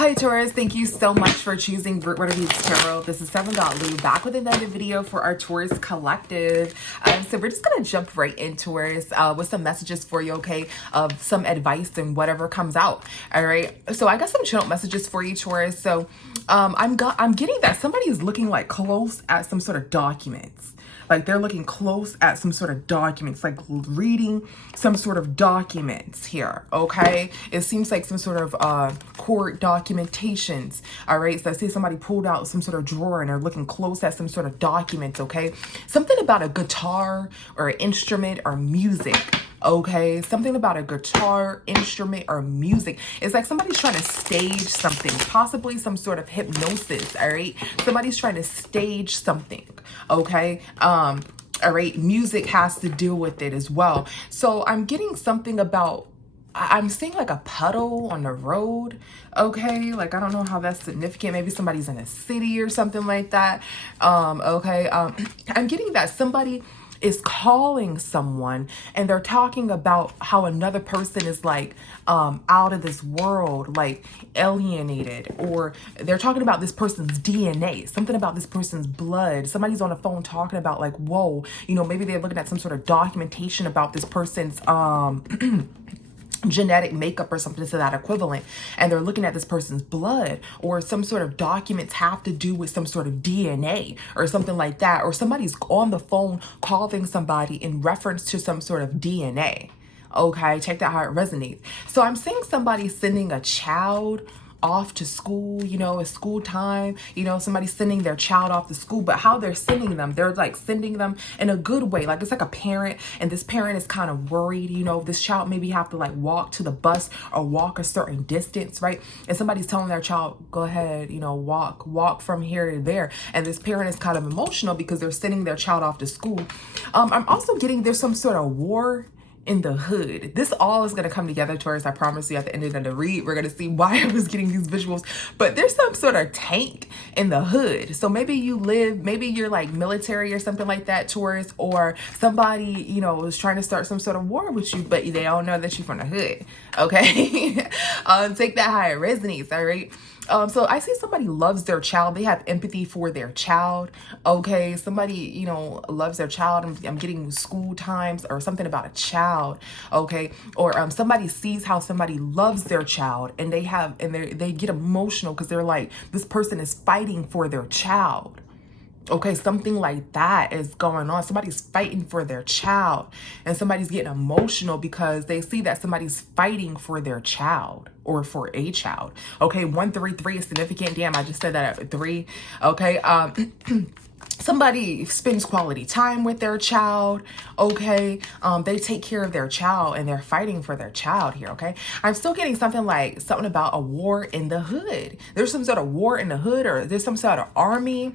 Hi Taurus, thank you so much for choosing Root Word of These Tarot. This is 7.Lou back with another video for our Taurus collective. So we're just going to jump right in, Taurus, with some messages for you, okay, of some advice and whatever comes out. All right, so I got some channel messages for you, Taurus. So I'm getting that somebody's looking like close at some sort of documents. Like they're looking close at some sort of documents, like reading some sort of documents here, okay? It seems like some sort of court documentations, all right? So I see somebody pulled out some sort of drawer and they're looking close at some sort of documents, okay? Something about a guitar or an instrument or music, okay? Something about a guitar, instrument, or music. It's like somebody's trying to stage something, possibly some sort of hypnosis, all right? Somebody's trying to stage something, okay? All right, music has to deal with it as well. So I'm getting something about, I'm seeing like a puddle on the road, okay? Like, I don't know how that's significant. Maybe somebody's in a city or something like that. I'm getting that somebody is calling someone and they're talking about how another person is like out of this world, like alienated, or they're talking about this person's DNA, something about this person's blood. Somebody's on the phone talking about like, whoa, you know, maybe they're looking at some sort of documentation about this person's genetic makeup or something to that equivalent, and they're looking at this person's blood, or some sort of documents have to do with some sort of DNA or something like that, or somebody's on the phone calling somebody in reference to some sort of DNA. Okay, check that how it resonates. So I'm seeing somebody sending a child off to school, you know, it's school time, you know, somebody's sending their child off to school, but how they're sending them, they're like sending them in a good way. Like it's like a parent, and this parent is kind of worried, you know, this child maybe have to like walk to the bus or walk a certain distance, right? And somebody's telling their child, go ahead, you know, walk from here to there. And this parent is kind of emotional because they're sending their child off to school. I'm also getting there's some sort of war in the hood. This all is going to come together, Taurus. I promise you at the end of the read, we're going to see why I was getting these visuals. But there's some sort of tank in the hood. So maybe you live, maybe you're like military or something like that, Taurus, or somebody, you know, is trying to start some sort of war with you, but they don't know that you're from the hood. Okay. Take that how it resonates. All right. So I see somebody loves their child. They have empathy for their child. Okay. Somebody, you know, loves their child. I'm getting school times or something about a child. Okay. Or somebody sees how somebody loves their child, and they get emotional because they're like, this person is fighting for their child. Okay, something like that is going on. Somebody's fighting for their child, and somebody's getting emotional because they see that somebody's fighting for their child or for a child. Okay, 133 is significant. Damn, I just said that at 3. Okay, somebody spends quality time with their child. Okay, they take care of their child and they're fighting for their child here. Okay, I'm still getting something about a war in the hood. There's some sort of war in the hood, or there's some sort of army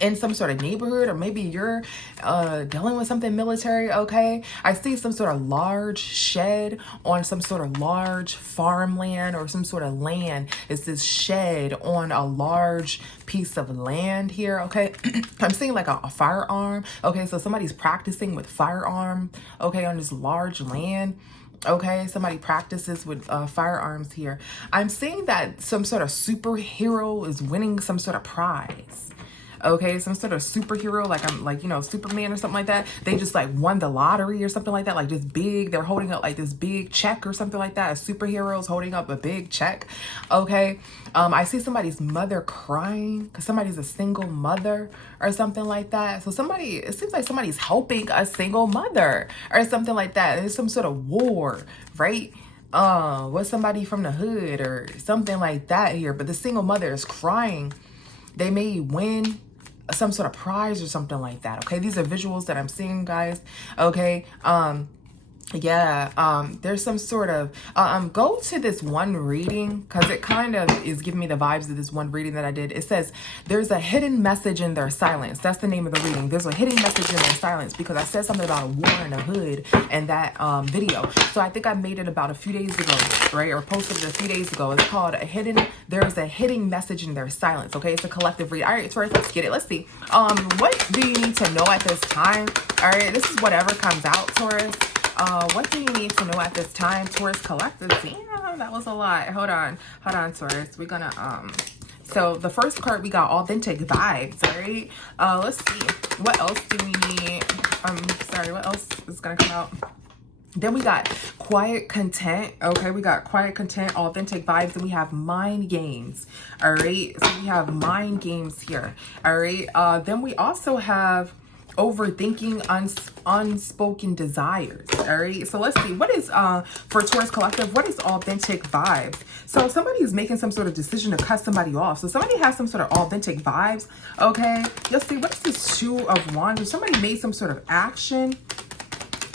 in some sort of neighborhood, or maybe you're dealing with something military. Okay, I see some sort of large shed on some sort of large farmland or some sort of land. It's this shed on a large piece of land here. Okay, I'm seeing like a firearm. Okay, so somebody's practicing with firearm, okay, on this large land. Okay, somebody practices with firearms here. I'm seeing that some sort of superhero is winning some sort of prize. Okay, some sort of superhero, like I'm like, you know, Superman or something like that. They just like won the lottery or something like that. Like this big, they're holding up like this big check or something like that. A superhero is holding up a big check. Okay, I see somebody's mother crying because somebody's a single mother or something like that. So it seems like somebody's helping a single mother or something like that. There's some sort of war, right? With somebody from the hood or something like that here. But the single mother is crying. They may win some sort of prize or something like that. Okay, these are visuals that I'm seeing, guys. Okay, there's some sort of go to this one reading, because it kind of is giving me the vibes of this one reading that I did. It says there's a hidden message in their silence. That's the name of the reading. There's a hidden message in their silence, because I said something about a war in the hood in that video. So I think I made it about a few days ago, right, or posted it a few days ago. It's called there's a hidden message in their silence. Okay, it's a collective read. All right, Taurus, let's get it. Let's see. What do you need to know at this time? All right, this is whatever comes out, Taurus. What do you need to know at this time, Taurus collective? Damn. That was a lot. Hold on, Taurus. We're gonna so the first card we got authentic vibes. All right. Let's see. What else do we need? Sorry. What else is gonna come out? Then we got quiet content. Okay, we got quiet content, authentic vibes, and we have mind games. All right, so we have mind games here. All right, then we also have overthinking, unspoken desires. All right, so let's see, what is for Taurus Collective, what is authentic vibes? So somebody is making some sort of decision to cut somebody off. So somebody has some sort of authentic vibes. Okay, you'll see, what is this Two of Wands? Somebody made some sort of action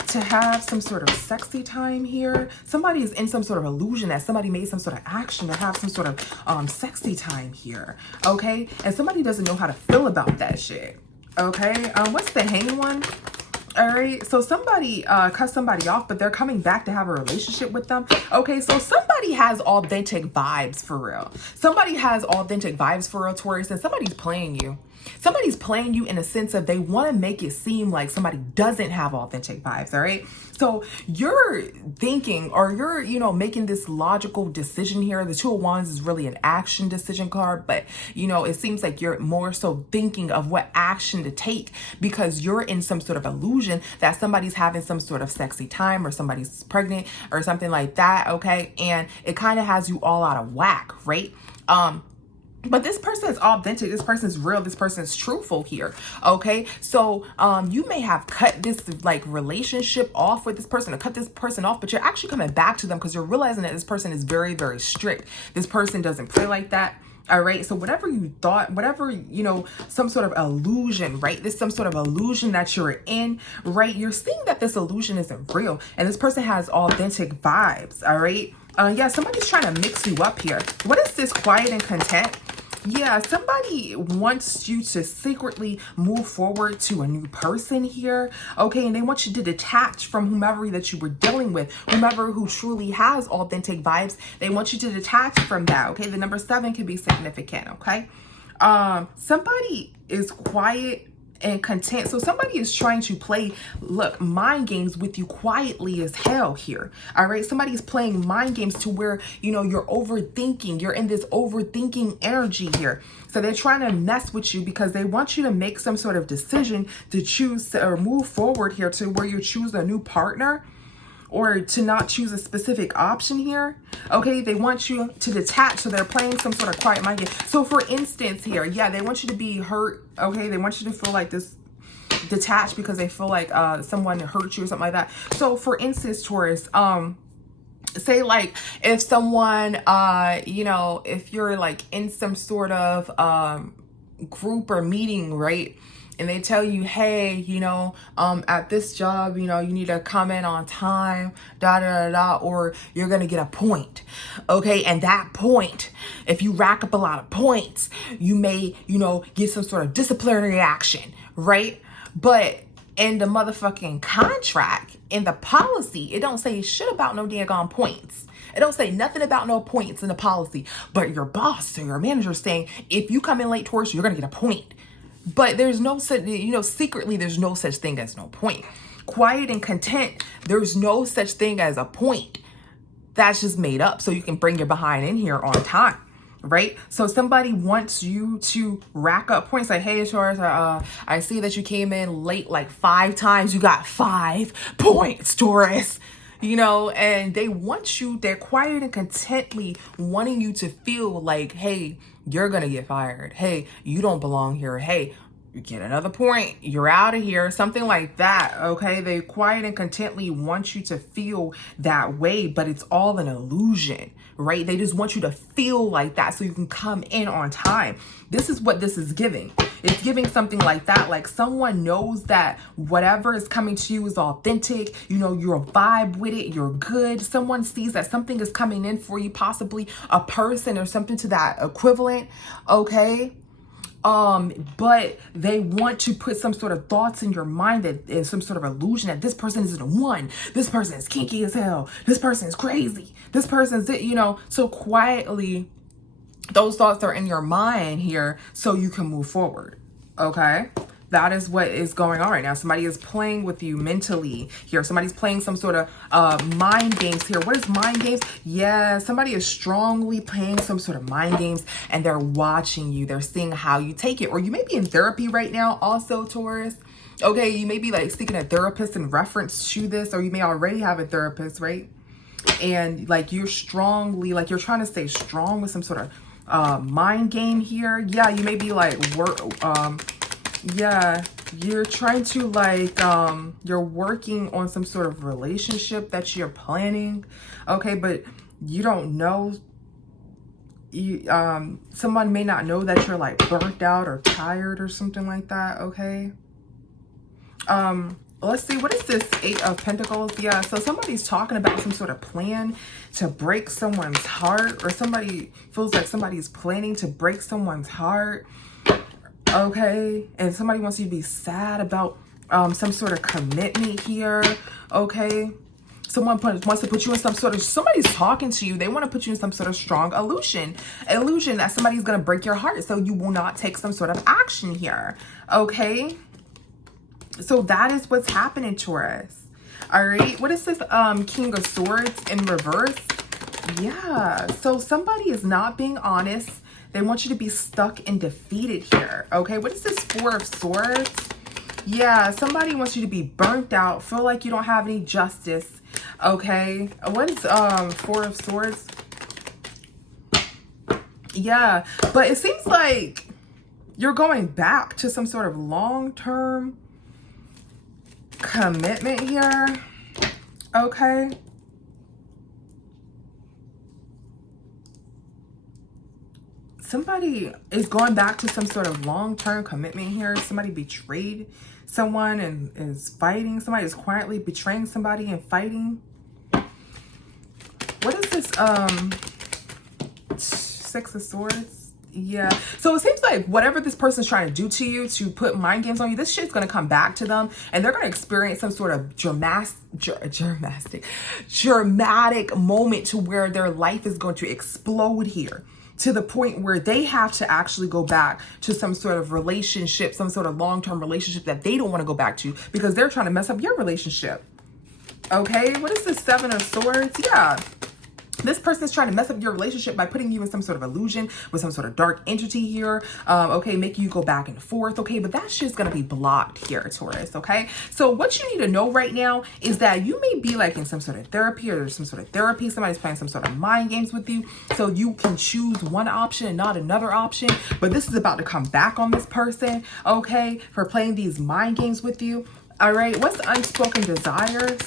to have some sort of sexy time here. Somebody is in some sort of illusion that somebody made some sort of action to have some sort of sexy time here. Okay, and somebody doesn't know how to feel about that shit. Okay, what's the Hanged One? All right, so somebody cut somebody off, but they're coming back to have a relationship with them. Okay, so somebody has authentic vibes for real. Somebody has authentic vibes for real, Taurus, and somebody's playing you. Somebody's playing you in a sense of they want to make it seem like somebody doesn't have authentic vibes, all right? So you're thinking, or you're, you know, making this logical decision here. The Two of Wands is really an action decision card, but, you know, it seems like you're more so thinking of what action to take because you're in some sort of illusion that somebody's having some sort of sexy time or somebody's pregnant or something like that, okay? And it kind of has you all out of whack, right? But this person is authentic. This person is real. This person is truthful here. Okay. So you may have cut this like relationship off with this person or cut this person off, but you're actually coming back to them because you're realizing that this person is very, very strict. This person doesn't play like that. All right. So whatever you thought, whatever, you know, some sort of illusion, right? This some sort of illusion that you're in, right? You're seeing that this illusion isn't real. And this person has authentic vibes. All right. Yeah, somebody's trying to mix you up here. What is this quiet and content? Yeah, somebody wants you to secretly move forward to a new person here, okay? And they want you to detach from whomever that you were dealing with, whomever who truly has authentic vibes. They want you to detach from that, okay? The number 7 can be significant, okay? Somebody is quiet and content. So somebody is trying to play, look, mind games with you quietly as hell here. All right. Somebody is playing mind games to where, you know, you're overthinking. You're in this overthinking energy here. So they're trying to mess with you because they want you to make some sort of decision to choose or move forward here to where you choose a new partner, or to not choose a specific option here. Okay, they want you to detach, so they're playing some sort of quiet mind game. So for instance here, yeah, they want you to be hurt. Okay, they want you to feel like this detached because they feel like someone hurt you or something like that. So for instance, Taurus, say like if someone you know, if you're like in some sort of group or meeting, right, and they tell you, hey, you know, at this job, you know, you need to come in on time, da da da da, or you're gonna get a point, okay? And that point, if you rack up a lot of points, you may, you know, get some sort of disciplinary action, right? But in the motherfucking contract, in the policy, it don't say shit about no daggone points. It don't say nothing about no points in the policy. But your boss or your manager is saying, if you come in late, Taurus, you're gonna get a point. But there's no such, you know, secretly, there's no such thing as no point. Quiet and content, there's no such thing as a point. That's just made up so you can bring your behind in here on time, right? So somebody wants you to rack up points like, hey, Taurus, I see that you came in late like 5 times. You got 5 points, Taurus. You know, and they want you, they're quiet and contently wanting you to feel like, hey, you're going to get fired. Hey, you don't belong here. Hey, you get another point. You're out of here. Something like that. Okay. They quiet and contently want you to feel that way, but it's all an illusion, right? They just want you to feel like that so you can come in on time. This is what this is giving. It's giving something like that. Like someone knows that whatever is coming to you is authentic. You know, you're a vibe with it. You're good. Someone sees that something is coming in for you, possibly a person or something to that equivalent. Okay. But they want to put some sort of thoughts in your mind that is some sort of illusion that this person isn't the one. This person is kinky as hell. This person is crazy. This person's, you know, so quietly those thoughts are in your mind here so you can move forward. Okay. That is what is going on right now. Somebody is playing with you mentally here. Somebody's playing some sort of mind games here. What is mind games? Yeah, somebody is strongly playing some sort of mind games, and they're watching you. They're seeing how you take it. Or you may be in therapy right now also, Taurus. Okay, you may be like seeking a therapist in reference to this, or you may already have a therapist, right? And like you're strongly, like you're trying to stay strong with some sort of mind game here. Yeah, you may be like yeah, you're trying to like, you're working on some sort of relationship that you're planning. Okay, but you don't know, someone may not know that you're like burnt out or tired or something like that. Okay. Let's see, what is this 8 of Pentacles? Yeah, so somebody's talking about some sort of plan to break someone's heart, or somebody feels like somebody's planning to break someone's heart. Okay, and somebody wants you to be sad about some sort of commitment here. Okay, someone wants to put you in some sort of, somebody's talking to you, they want to put you in some sort of strong illusion that somebody's going to break your heart, so you will not take some sort of action here. Okay, so that is what's happening, Taurus. All right, what is this King of Swords in reverse? Yeah, so somebody is not being honest. They want you to be stuck and defeated here. Okay, what is this 4 of Swords? Yeah, somebody wants you to be burnt out, feel like you don't have any justice. Okay, what is 4 of Swords? Yeah, but it seems like you're going back to some sort of long-term commitment here. Okay. Somebody is going back to some sort of long-term commitment here. Somebody betrayed someone and is fighting. Somebody is quietly betraying somebody and fighting. What is this 6 of Swords? Yeah, so it seems like whatever this person's trying to do to you, to put mind games on you, this shit's gonna come back to them, and they're gonna experience some sort of dramatic moment to where their life is going to explode here, to the point where they have to actually go back to some sort of relationship, some sort of long-term relationship that they don't want to go back to because they're trying to mess up your relationship. Okay, what is this 7 of Swords? Yeah. This person is trying to mess up your relationship by putting you in some sort of illusion with some sort of dark entity here. Okay, making you go back and forth. Okay, but that shit's going to be blocked here, Taurus. Okay, so what you need to know right now is that you may be like in some sort of therapy, or some sort of therapy. Somebody's playing some sort of mind games with you. So you can choose one option and not another option. But this is about to come back on this person, okay, for playing these mind games with you. All right, what's the unspoken desires?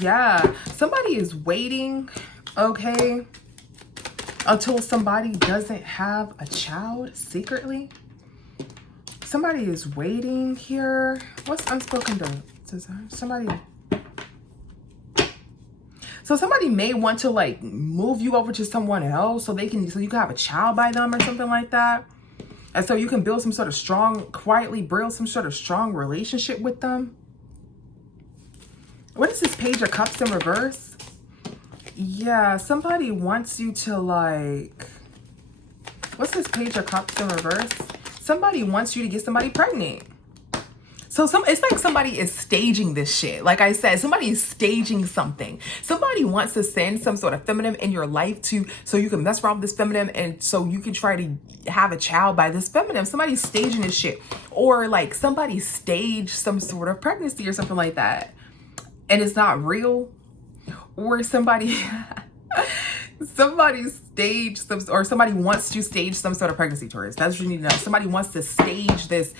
Yeah, somebody is waiting, okay, until somebody doesn't have a child secretly. Somebody is waiting here. What's unspoken desire? So somebody may want to like move you over to someone else so you can have a child by them or something like that. And so you can build some sort of quietly build some sort of strong relationship with them. What is this Page of Cups in reverse? Yeah, somebody wants you to like, what's this Page of Cups in reverse? Somebody wants you to get somebody pregnant. So it's like somebody is staging this shit. Like I said, somebody is staging something. Somebody wants to send some sort of feminine in your life so you can mess around with this feminine, and so you can try to have a child by this feminine. Somebody's staging this shit. Or like somebody staged some sort of pregnancy or something like that, and it's not real. Or somebody staged some, or somebody wants to stage some sort of pregnancy, Taurus. That's what you need to know. Somebody wants to stage this,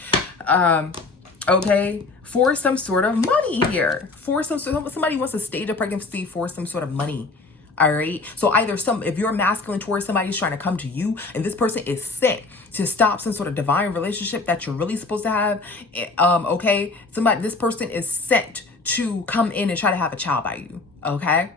okay, for some sort of money here. Somebody wants to stage a pregnancy for some sort of money. All right. So either if you're masculine Taurus, somebody's trying to come to you, and this person is sent to stop some sort of divine relationship that you're really supposed to have. Okay. This person is sent to come in and try to have a child by you. Okay.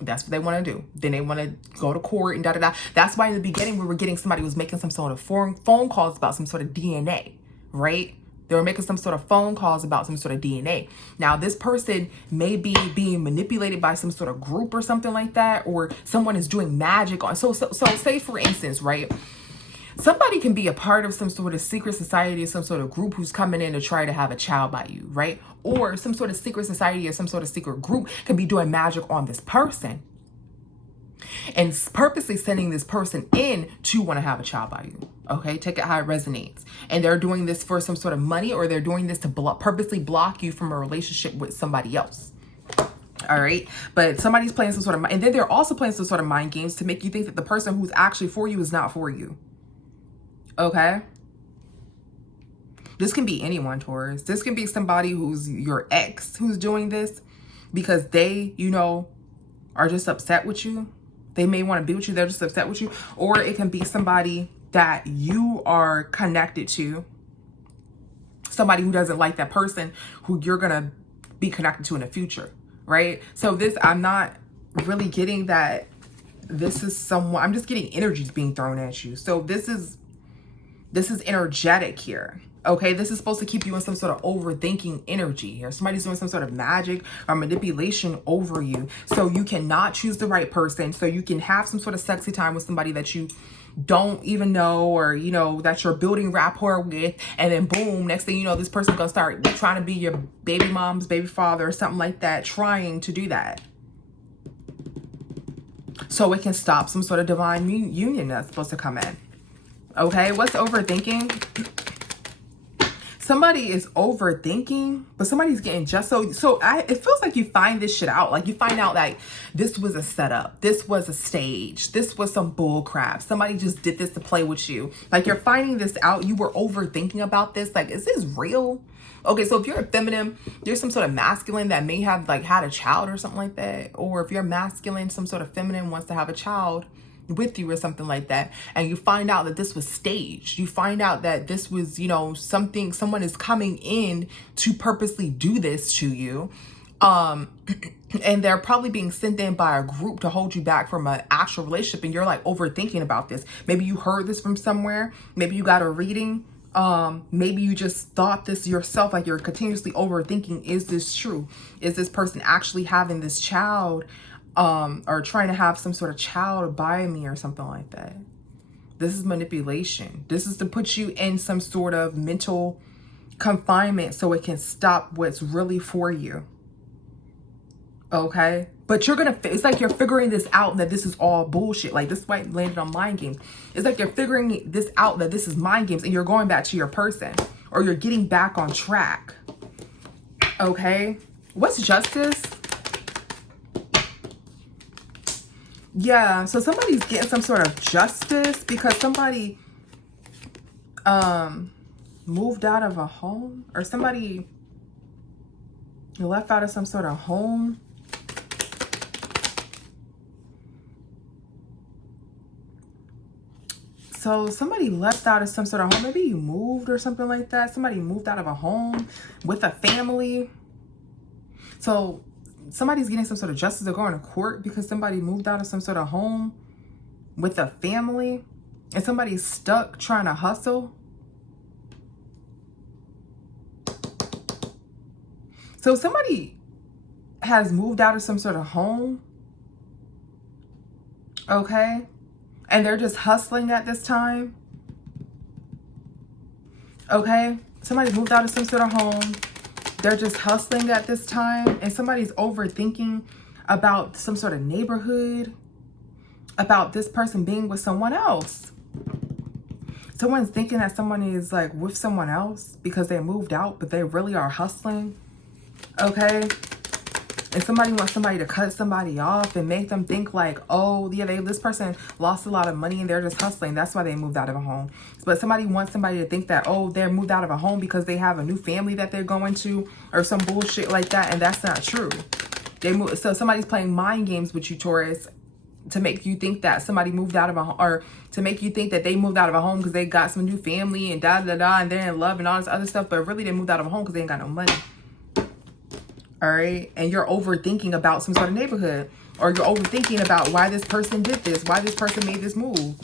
That's what they want to do. Then they want to go to court and da-da-da. That's why in the beginning we were getting somebody who was making some sort of phone calls about some sort of DNA, right? They were making some sort of phone calls about some sort of DNA. Now, this person may be being manipulated by some sort of group or something like that, or someone is doing magic on. So say for instance, right? Somebody can be a part of some sort of secret society or some sort of group who's coming in to try to have a child by you, right? Or some sort of secret society or some sort of secret group can be doing magic on this person and purposely sending this person in to want to have a child by you. Okay, take it how it resonates. And they're doing this for some sort of money, or they're doing this to purposely block you from a relationship with somebody else. All right, but somebody's playing some sort of, and then they're also playing some sort of mind games to make you think that the person who's actually for you is not for you. Okay, this can be anyone, Taurus. This can be somebody who's your ex who's doing this because they, you know, are just upset with you. They may want to be with you. They're just upset with you. Or it can be somebody that you are connected to. Somebody who doesn't like that person who you're going to be connected to in the future. Right? So this, I'm not really getting that this is someone, I'm just getting energies being thrown at you. So this is energetic here. Okay, this is supposed to keep you in some sort of overthinking energy here. Somebody's doing some sort of magic or manipulation over you. So you cannot choose the right person. So you can have some sort of sexy time with somebody that you don't even know, or, you know, that you're building rapport with. And then boom, next thing you know, this person's going to start trying to be your baby mom's baby father or something like that, trying to do that. So it can stop some sort of divine union that's supposed to come in. Okay, what's overthinking? Somebody is overthinking, but somebody's getting just so it feels like you find this shit out. Like you find out like this was a setup. This was a stage. This was some bull crap. Somebody just did this to play with you. Like you're finding this out. You were overthinking about this. Like, is this real? Okay, so if you're a feminine, there's some sort of masculine that may have like had a child or something like that. Or if you're masculine, some sort of feminine wants to have a child with you or something like that, and you find out that this was staged. You find out that this was, you know, someone is coming in to purposely do this to you, and they're probably being sent in by a group to hold you back from an actual relationship, and you're like overthinking about this. Maybe you heard this from somewhere, maybe you got a reading, maybe you just thought this yourself, like you're continuously overthinking, is this true? Is this person actually having this child, or trying to have some sort of child by me or something like that? This is manipulation. This is to put you in some sort of mental confinement so it can stop what's really for you. Okay? But you're gonna, it's like you're figuring this out and that this is all bullshit. Like this might landed on mind games. It's like you're figuring this out that this is mind games and you're going back to your person, or you're getting back on track. Okay? What's justice? Yeah, so somebody's getting some sort of justice because somebody moved out of a home, or somebody left out of some sort of home. So somebody left out of some sort of home. Maybe you moved or something like that. Somebody moved out of a home with a family. So somebody's getting some sort of justice or going to court because somebody moved out of some sort of home with a family, and somebody's stuck trying to hustle. So somebody has moved out of some sort of home, okay, and they're just hustling at this time. Okay, somebody moved out of some sort of home. They're just hustling at this time, and somebody's overthinking about some sort of neighborhood, about this person being with someone else. Someone's thinking that someone is like with someone else because they moved out, but they really are hustling. Okay? And somebody wants somebody to cut somebody off and make them think like, oh, yeah, this person lost a lot of money and they're just hustling. That's why they moved out of a home. But somebody wants somebody to think that, oh, they're moved out of a home because they have a new family that they're going to, or some bullshit like that. And that's not true. So somebody's playing mind games with you, Taurus, to make you think that somebody moved out of a home, or to make you think that they moved out of a home because they got some new family and and they're in love and all this other stuff. But really they moved out of a home because they ain't got no money. All right, and you're overthinking about some sort of neighborhood, or you're overthinking about why this person did this, why this person made this move.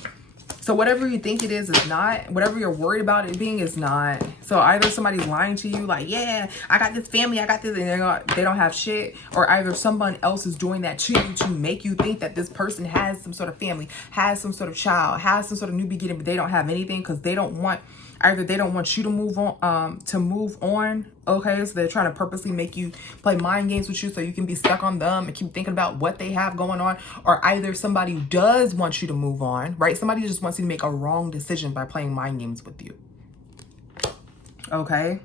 So whatever you think it is not. Whatever you're worried about it being is not. So either somebody's lying to you like, yeah, I got this family, I got this, and they don't have shit. Or either someone else is doing that to you to make you think that this person has some sort of family, has some sort of child, has some sort of new beginning, but they don't have anything because they don't want, either they don't want you to move on, okay? So they're trying to purposely make you play mind games with you so you can be stuck on them and keep thinking about what they have going on. Or either somebody does want you to move on, right? Somebody just wants you to make a wrong decision by playing mind games with you, okay?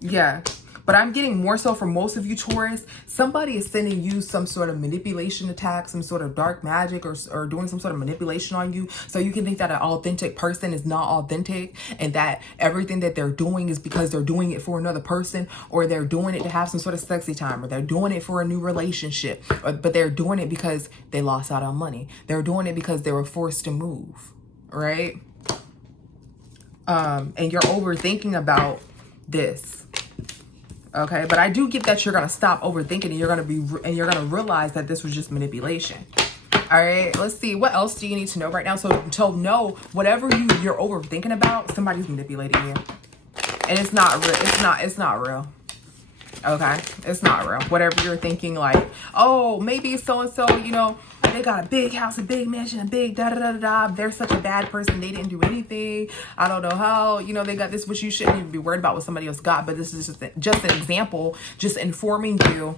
Yeah. But I'm getting more so for most of you Taurus, somebody is sending you some sort of manipulation attack, some sort of dark magic, or doing some sort of manipulation on you. So you can think that an authentic person is not authentic, and that everything that they're doing is because they're doing it for another person, or they're doing it to have some sort of sexy time, or they're doing it for a new relationship, but they're doing it because they lost out on money. They're doing it because they were forced to move, right? And you're overthinking about this. Okay, but I do get that you're gonna stop overthinking, and you're gonna realize that this was just manipulation. All right, let's see, what else do you need to know right now? So to know whatever you're overthinking about, somebody's manipulating you, and it's not real. It's not real. Okay, it's not real. Whatever you're thinking, like, oh, maybe so and so, you know, they got a big house, a big mansion, a big da da da da da. They're such a bad person. They didn't do anything. I don't know how, you know, they got this, which you shouldn't even be worried about what somebody else got. But this is just an example, just informing you,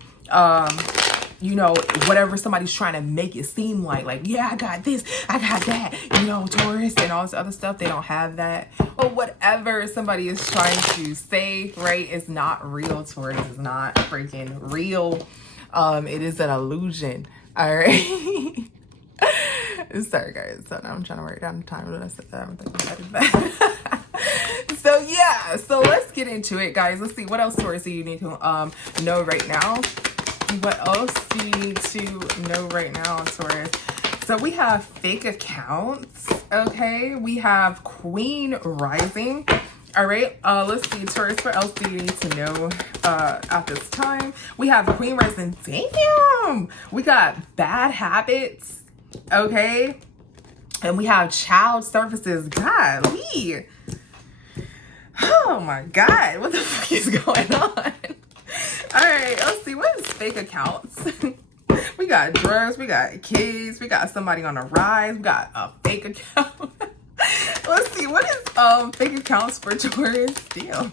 you know, whatever somebody's trying to make it seem like, yeah, I got this, I got that, you know, Taurus and all this other stuff. They don't have that. Or whatever somebody is trying to say, right, is not real, Taurus. Is not freaking real. It is an illusion. All right. Sorry, guys. So now I'm trying to write down the time when I said that. I'm thinking that. So yeah, so let's get into it, guys. Let's see, what else, Taurus, do you need to know right now? What else do you need to know right now, Taurus? So we have fake accounts, okay? We have Queen rising. All right, let's see, Taurus, what else do you need to know at this time? We have Queen rising. Damn! We got bad habits, okay? And we have child services. Golly. Oh my God, what the fuck is going on? All right, let's see, what is fake accounts? We got drugs, we got kids, we got somebody on the rise, we got a fake account. Let's see, what is fake accounts for Taurus? Damn. All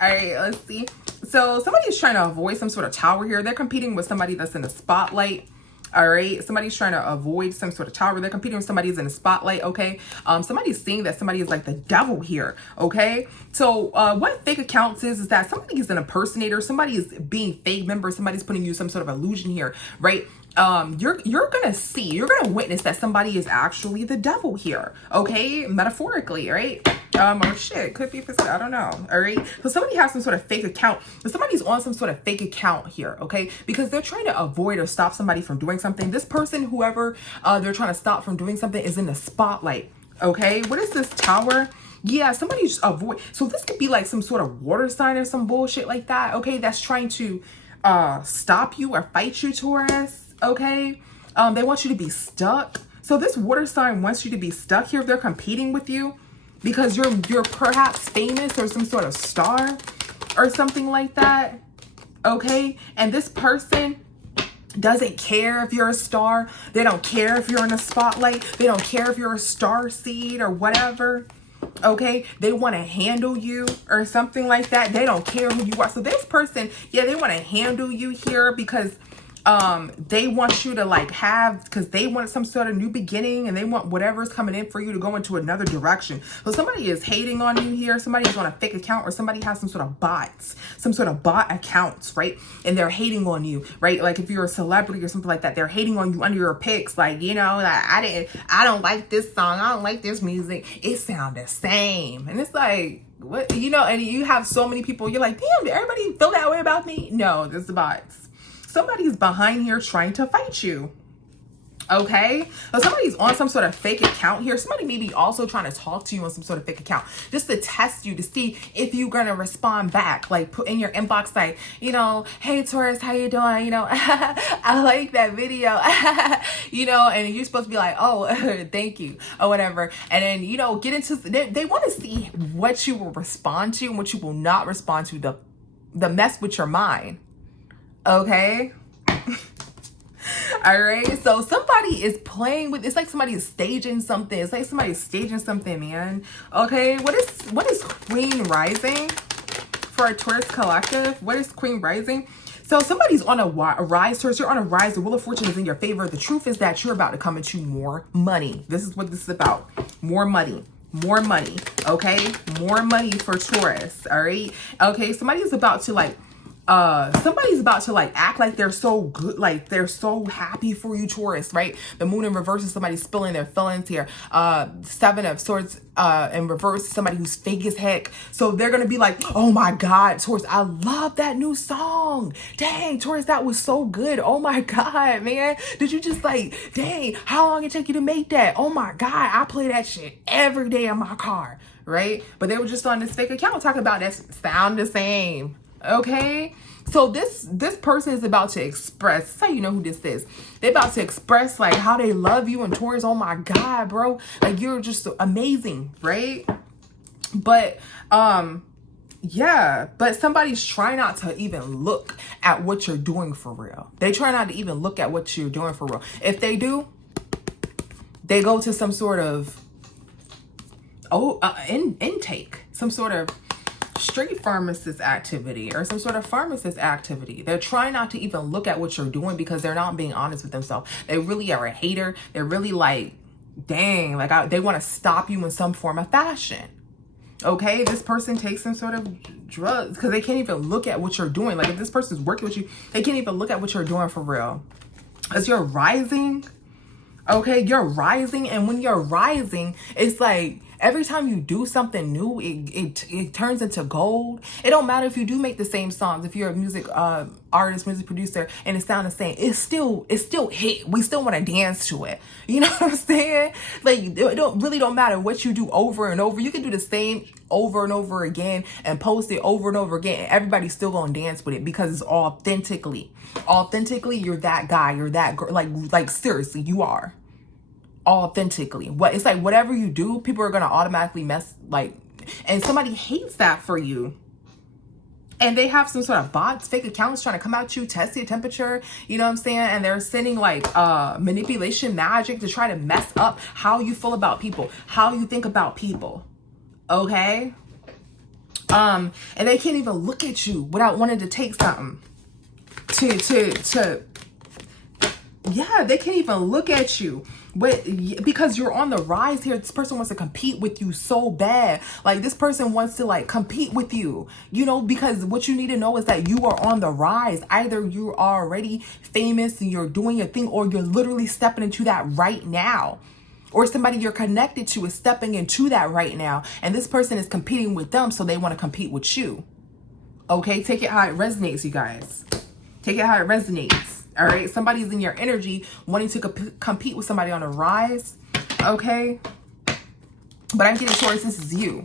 right, let's see. So somebody is trying to avoid some sort of tower here. They're competing with somebody that's in the spotlight. All right, somebody's trying to avoid some sort of tower. They're competing with somebody who's in the spotlight, okay? Somebody's seeing that somebody is like the devil here, okay? So what fake accounts is that somebody is an impersonator, somebody is being fake member, somebody's putting you some sort of illusion here, right? You're gonna witness that somebody is actually the devil here, okay? Metaphorically, right? Or shit, could be, I don't know, all right? So somebody has some sort of fake account, but somebody's on some sort of fake account here, okay? Because they're trying to avoid or stop somebody from doing something. This person, whoever they're trying to stop from doing something, is in the spotlight, okay? What is this tower? Yeah, somebody just avoid. So this could be like some sort of water sign or some bullshit like that, okay? That's trying to stop you or fight you, Taurus, okay? They want you to be stuck. So this water sign wants you to be stuck here. They're competing with you because you're perhaps famous or some sort of star or something like that, okay? And this person doesn't care if you're a star. They don't care if you're in a spotlight. They don't care if you're a star seed or whatever, okay? They want to handle you or something like that. They don't care who you are. So this person, yeah, they want to handle you here because they want you to like have, because they want some sort of new beginning, and they want whatever's coming in for you to go into another direction. So somebody is hating on you here. Somebody is on a fake account, or somebody has some sort of bots, some sort of bot accounts, right? And they're hating on you, right? Like if you're a celebrity or something like that, they're hating on you under your pics. Like, you know, like, I don't like this song. I don't like this music. It sounds the same. And it's like, what, you know, and you have so many people, you're like, damn, did everybody feel that way about me? No, this is bots. Somebody's behind here trying to fight you. Okay, so somebody's on some sort of fake account here. Somebody may be also trying to talk to you on some sort of fake account just to test you to see if you're gonna respond back. Like put in your inbox, like, you know, hey Taurus, how you doing? You know, I like that video. You know, and you're supposed to be like, oh, thank you, or whatever. And then, you know, get into, they want to see what you will respond to and what you will not respond to. The mess with your mind. Okay. All right, so somebody is playing with, it's like somebody is staging something. It's like somebody is staging something, man. Okay, what is Queen Rising for a Taurus collective? What is Queen Rising? So somebody's on a rise, Taurus. You're on a rise. The Wheel of Fortune is in your favor. The truth is that you're about to come into more money. This is what this is about. More money. More money. Okay, more money for Taurus. All right. Okay, somebody's about to like act like they're so good, like they're so happy for you, Taurus, right? The Moon in reverse is somebody spilling their feelings here. Seven of Swords in reverse, somebody who's fake as heck. So they're gonna be like, oh my God, Taurus, I love that new song. Dang, Taurus, that was so good. Oh my God, man. Did you just like, dang, how long it take you to make that? Oh my God, I play that shit every day in my car, right? But they were just on this fake account talking about that sound the same. Okay, so this person is about to express, that's how you know who this is. They're about to express like how they love you, and Taurus, oh my God, bro, like you're just amazing, right? But yeah, but somebody's trying not to even look at what you're doing for real. They try not to even look at what you're doing for real. If they do, they go to some sort of intake, some sort of street pharmacist activity or some sort of pharmacist activity. They're trying not to even look at what you're doing because they're not being honest with themselves. They really are a hater. They're really like, dang, like they want to stop you in some form of fashion. Okay, this person takes some sort of drugs because they can't even look at what you're doing. Like if this person's working with you, they can't even look at what you're doing for real. As you're rising, okay, you're rising, and when you're rising, it's like every time you do something new, it turns into gold. It don't matter if you do make the same songs. If you're a music artist, music producer, and it sounds the same, it's still hit. We still want to dance to it. You know what I'm saying? Like it don't matter what you do over and over. You can do the same over and over again and post it over and over again, and everybody's still gonna dance with it because it's authentically. Authentically, you're that guy. You're that girl. Like seriously, you are. Authentically, what it's like, whatever you do, people are gonna automatically and somebody hates that for you, and they have some sort of bots, fake accounts trying to come at you, test your temperature, you know what I'm saying, and they're sending like manipulation magic to try to mess up how you feel about people, how you think about people. Okay, and they can't even look at you without wanting to take something to yeah, they can't even look at you. But because you're on the rise here, this person wants to compete with you so bad. Like this person wants to like compete with you, you know, because what you need to know is that you are on the rise. Either you're already famous and you're doing your thing, or you're literally stepping into that right now. Or somebody you're connected to is stepping into that right now. And this person is competing with them, so they want to compete with you. Okay, take it how it resonates, you guys. Take it how it resonates. All right, somebody's in your energy wanting to compete with somebody on a rise. Okay, but I'm getting towards this is you.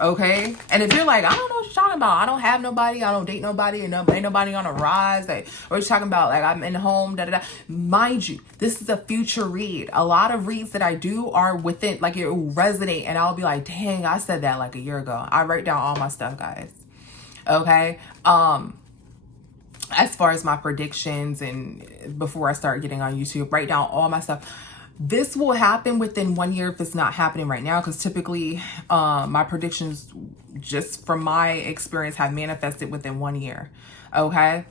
Okay, and if you're like, I don't know what you're talking about, I don't have nobody, I don't date nobody, and ain't nobody on a rise, like, what you talking about, like I'm in home, da da da. Mind you, this is a future read. A lot of reads that I do are within, like it will resonate, and I'll be like, dang, I said that like a year ago. I write down all my stuff, guys. Okay, as far as my predictions, and before I start getting on YouTube, write down all my stuff. This will happen within 1 year if it's not happening right now, because typically my predictions, just from my experience, have manifested within 1 year. Okay,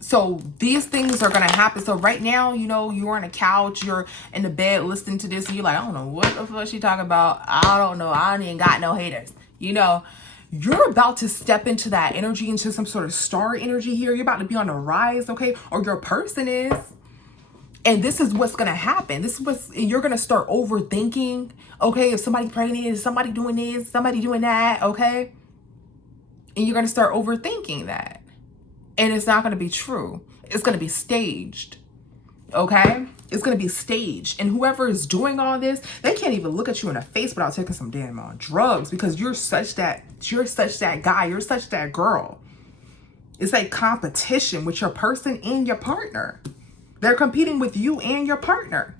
so these things are gonna happen. So right now, you know, you're on a couch, you're in the bed listening to this, and you're like, I don't know what the fuck she talking about. I don't know, I ain't got no haters, you know. You're about to step into that energy, into some sort of star energy here. You're about to be on a rise, okay? Or your person is. And this is what's going to happen. This is what's, you're going to start overthinking, okay? If somebody pregnant, is somebody doing this, somebody doing that, okay? And you're going to start overthinking that. And it's not going to be true. It's going to be staged. Okay? It's going to be staged. And whoever is doing all this, they can't even look at you in the face without taking some damn drugs, because you're such that guy, you're such that girl. It's like competition with your person and your partner. They're competing with you and your partner.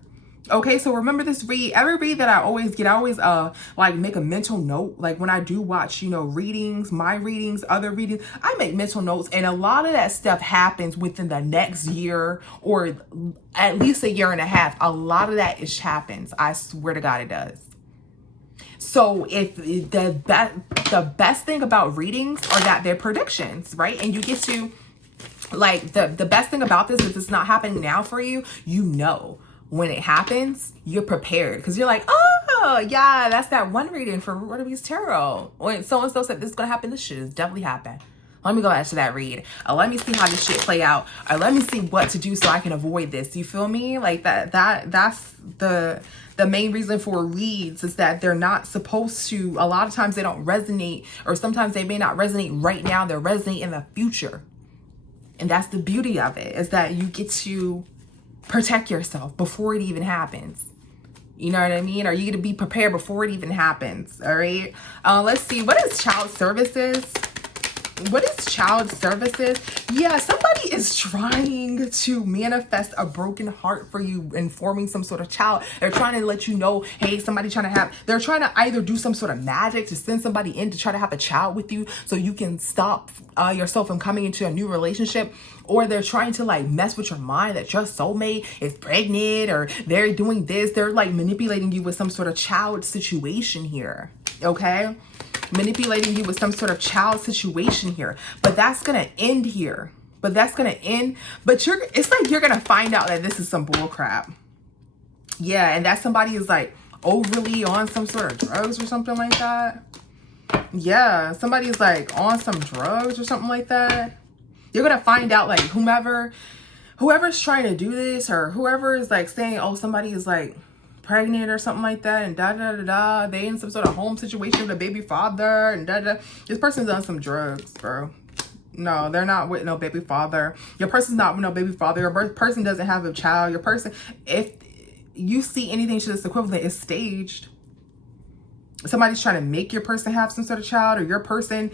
Okay, so remember this read. Every read that I always get, I always like make a mental note. Like when I do watch, you know, readings, my readings, other readings, I make mental notes, and a lot of that stuff happens within the next year or at least a year and a half. A lot of that happens. I swear to God, it does. So if the best thing about readings are that they're predictions, right? And you get to, like, the best thing about this, if it's not happening now for you, you know. When it happens, you're prepared, because you're like, oh yeah, that's that one reading for Ruby's Tarot. When so-and-so said this is gonna happen, this shit is definitely happen. Let me go back to that read. Let me see how this shit play out. Let me see what to do so I can avoid this. You feel me? Like that's the main reason for reads, is that they're not supposed to, a lot of times they don't resonate, or sometimes they may not resonate right now, they'll resonate in the future. And that's the beauty of it, is that you get to protect yourself before it even happens. You know what I mean? Or you get to be prepared before it even happens. All right. Let's see. What is child services? What is child services? Yeah, somebody is trying to manifest a broken heart for you and forming some sort of child. They're trying to let you know, hey, somebody trying to they're trying to either do some sort of magic to send somebody in to try to have a child with you so you can stop yourself from coming into a new relationship. Or they're trying to like mess with your mind that your soulmate is pregnant, or they're doing this. They're like manipulating you with some sort of child situation here. Okay? Manipulating you with some sort of child situation here. But that's going to end here. But it's like you're going to find out that this is some bull crap. Yeah, and that somebody is like overly on some sort of drugs or something like that. Yeah, somebody's like on some drugs or something like that. You're going to find out, like, whoever's trying to do this, or whoever is like saying, oh, somebody is like pregnant or something like that, and da-da-da-da, they in some sort of home situation with a baby father, and da-da. This person's on some drugs, bro. No, they're not with no baby father. Your person's not with no baby father. Your person doesn't have a child. Your person, if you see anything to this equivalent, is staged. Somebody's trying to make your person have some sort of child, or your person,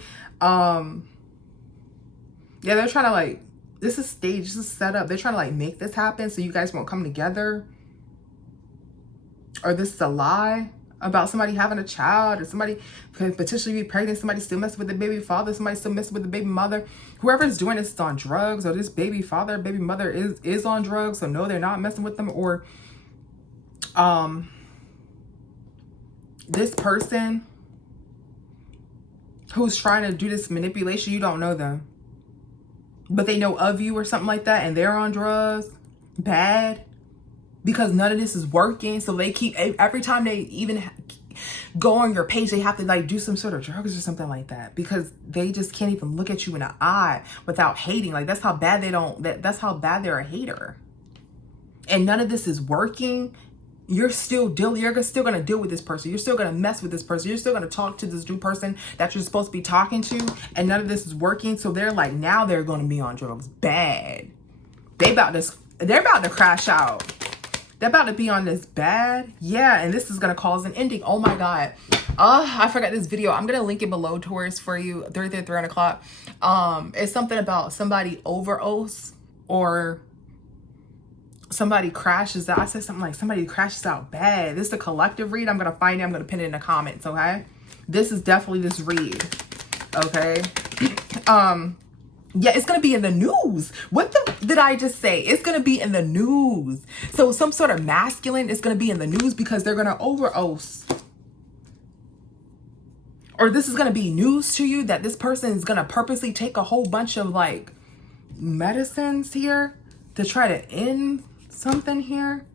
yeah, they're trying to like, this is staged, this is set up. They're trying to like make this happen so you guys won't come together. Or this is a lie about somebody having a child, or somebody could potentially be pregnant, somebody still messing with the baby father, somebody still messing with the baby mother. Whoever's doing this is on drugs, or this baby father, baby mother is on drugs, so no, they're not messing with them. Or this person who's trying to do this manipulation, you don't know them, but they know of you or something like that, and they're on drugs bad, because none of this is working. So they keep, every time they even go on your page, they have to like do some sort of drugs or something like that, because they just can't even look at you in the eye without hating. Like, that's how bad that's how bad they're a hater. And none of this is working. You're still going to deal with this person. You're still going to mess with this person. You're still going to talk to this new person that you're supposed to be talking to, and none of this is working. So they're like, now they're going to be on drugs bad. They're about to crash out. They're about to be on this bad. Yeah, and this is going to cause an ending. Oh my God. I forgot this video. I'm going to link it below, Taurus, for you. 3 o'clock. It's something about somebody overdose, or somebody crashes out. I said something like somebody crashes out bad. This is a collective read. I'm going to find it. I'm going to pin it in the comments. Okay. This is definitely this read. Okay. Yeah, it's going to be in the news. What did I just say? It's going to be in the news. So some sort of masculine is going to be in the news because they're going to overdose. Or this is going to be news to you that this person is going to purposely take a whole bunch of like medicines here to try to end something here.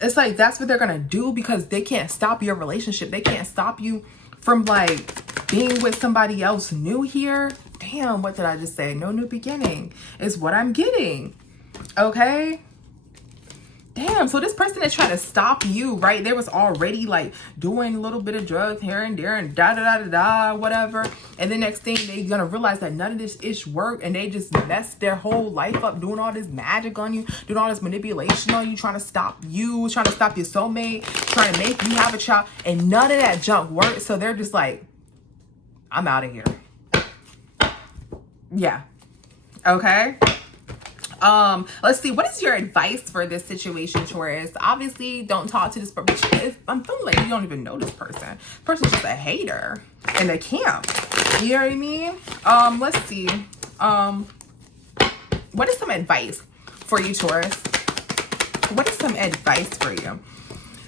It's like that's what they're going to do, because they can't stop your relationship. They can't stop you from like being with somebody else new here. Damn, what did I just say? No new beginning is what I'm getting. Okay. Damn, so this person is trying to stop you, right? They was already like doing a little bit of drugs here and there and da whatever. And the next thing they gonna realize that none of this ish worked, and they just messed their whole life up doing all this magic on you, doing all this manipulation on you, trying to stop you, trying to stop your soulmate, trying to make you have a child, and none of that junk worked. So they're just like, I'm out of here. Yeah. Okay. Let's see. What is your advice for this situation, Taurus? Obviously, don't talk to this person. I'm feeling like you don't even know this person. This person's just a hater in a camp. You know what I mean? Let's see. What is some advice for you, Taurus? What is some advice for you?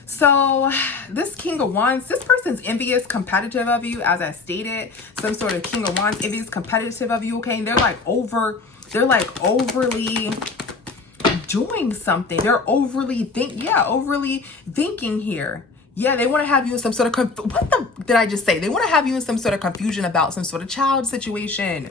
So this King of Wands, this person's envious, competitive of you, as I stated. Some sort of King of Wands, envious, competitive of you, okay? And they're like overly doing something. They're overly thinking here. Yeah, they want to have you in some sort of what did I just say? They want to have you in some sort of confusion about some sort of child situation,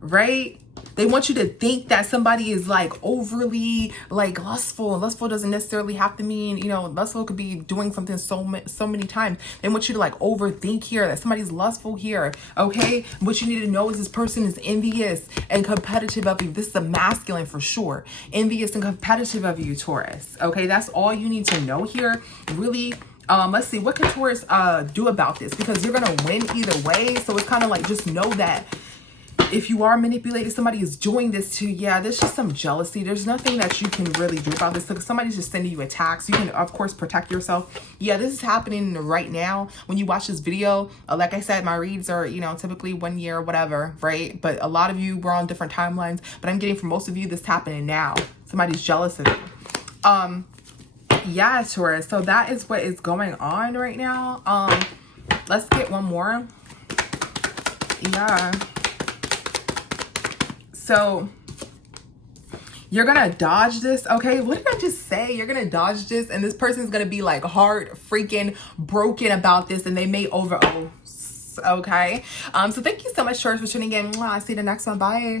right? They want you to think that somebody is like overly like lustful, and lustful doesn't necessarily have to mean, you know, lustful could be doing something so many times. They want you to like overthink here that somebody's lustful here, okay? What you need to know is this person is envious and competitive of you. This is a masculine for sure. Envious and competitive of you, Taurus, okay? That's all you need to know here, really. Let's see, what can Taurus do about this? Because you're gonna win either way. So it's kind of like, just know that if you are manipulated, somebody is doing this to you. Yeah, there's just some jealousy. There's nothing that you can really do about this. Because somebody's just sending you attacks. You can, of course, protect yourself. Yeah, this is happening right now. When you watch this video, like I said, my reads are, you know, typically 1 year or whatever, right? But a lot of you were on different timelines. But I'm getting, for most of you, this is happening now. Somebody's jealous of you. Yeah, Taurus. So that is what is going on right now. Let's get one more. Yeah. So you're gonna dodge this, okay? What did I just say? You're gonna dodge this, and this person's gonna be like heart freaking broken about this, and they may okay? So thank you so much, Taurus, for tuning in. I'll see you in the next one. Bye.